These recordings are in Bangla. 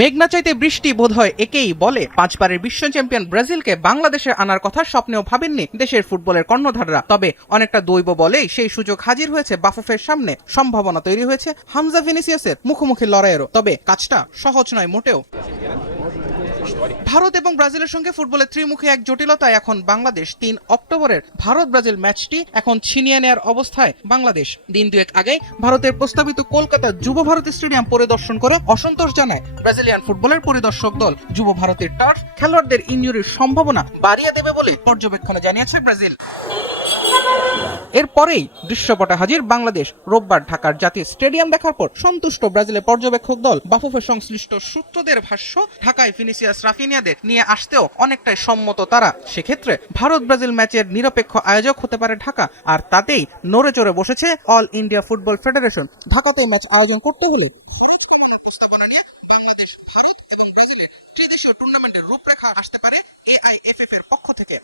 মেঘনা চাইতে বৃষ্টি বোধহয় একেই বলে। 5 বারের বিশ্ব চ্যাম্পিয়ন ব্রাজিলকে বাংলাদেশে আনার কথা স্বপ্নেও ভাবেননি দেশের ফুটবলের কর্ণধাররা। তবে অনেকটা দৈব বলেই সেই সুযোগ হাজির হয়েছে বাফুফের সামনে। সম্ভাবনা তৈরি হয়েছে হামজা ভিনিসিয়াসের মুখোমুখি লড়াইয়েরও। তবে কাজটা সহজ নয় মোটেও। ভারত এবং ব্রাজিলের সঙ্গে ফুটবলের ত্রিমুখী এক জটিলতায় এখন বাংলাদেশ। 3 অক্টোবরের ভারত ব্রাজিল ম্যাচটি এখন ছিনিয়ে নেওয়ার অবস্থায় বাংলাদেশ। দিন দুয়েক আগে ভারতের প্রস্তাবিত কলকাতা যুব ভারতী স্টেডিয়াম পরিদর্শন করে অসন্তোষ জানায় ব্রাজিলিয়ান ফুটবলের পরিদর্শক দল। যুব ভারতের টার্ফ খেলোয়াড়দের ইনজুরির সম্ভাবনা বাড়িয়ে দেবে বলে পর্যবেক্ষণে জানিয়েছে ব্রাজিল। এরপরেই দৃশ্যপটে হাজির বাংলাদেশ। রোববার ঢাকার জাতীয় স্টেডিয়াম দেখার পর সন্তুষ্ট ব্রাজিলের পর্যবেক্ষক দল। বাফুফের সংশ্লিষ্ট সূত্রদের ভাষ্য, ঢাকায় ভিনিসিয়াস রাফিনিয়াদের নিয়ে আসতেও অনেকটাই সম্মত তারা। সেক্ষেত্রে ভারত ব্রাজিল ম্যাচের নিরপেক্ষ আয়োজক হতে পারে ঢাকা। আর তাতেই নড়ে চড়ে বসেছে অল ইন্ডিয়া ফুটবল ফেডারেশন। ঢাকাতে ম্যাচ আয়োজন করতে হলে খরচ কমানোর প্রস্তাবনা নিয়ে বাংলাদেশ, ভারত এবং ব্রাজিলের ত্রিদেশীয় টুর্নামেন্টের রূপরেখা আসতে পারে এআইএফএফ এর পক্ষ থেকে।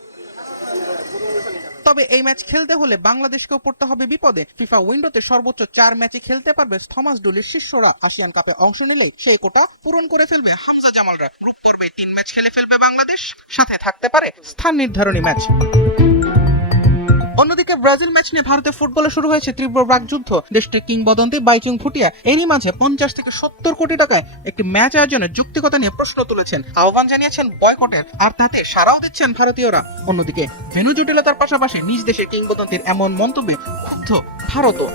তবে এই ম্যাচ খেলতে হলে বাংলাদেশকেও পড়তে হবে বিপদে। ফিফা উইন্ডোতে সর্বোচ্চ 4 ম্যাচই খেলতে পারবে থমাস ডুলির শিষ্যরা। আসিয়ান কাপে অংশ নিলেই সেই কোটা পূরণ করে ফেলবে হামজা জামালরা। গ্রুপ পর্বে 3 ম্যাচ খেলে ফেলবে বাংলাদেশ, সাথে থাকতে পারে স্থান নির্ধারণী ম্যাচ। অন্যদিকে ব্রাজিল ম্যাচ নিয়ে ভারতের ফুটবলে শুরু হয়েছে তীব্র বাকযুদ্ধ। দেশটির কিংবদন্তি বাইচুং ভুটিয়া এরই মাঝে 50 থেকে 70 কোটি টাকায় একটি ম্যাচ আয়োজনের যৌক্তিকতা নিয়ে প্রশ্ন তুলেছেন, আহ্বান জানিয়েছেন বয়কটের। আর তাতে সাড়াও দিচ্ছেন ভারতীয়রা। অন্যদিকে ভেন্যু জটিলতার পাশাপাশি নিজ দেশের কিংবদন্তির এমন মন্তব্যে ক্ষুব্ধ ভারতও।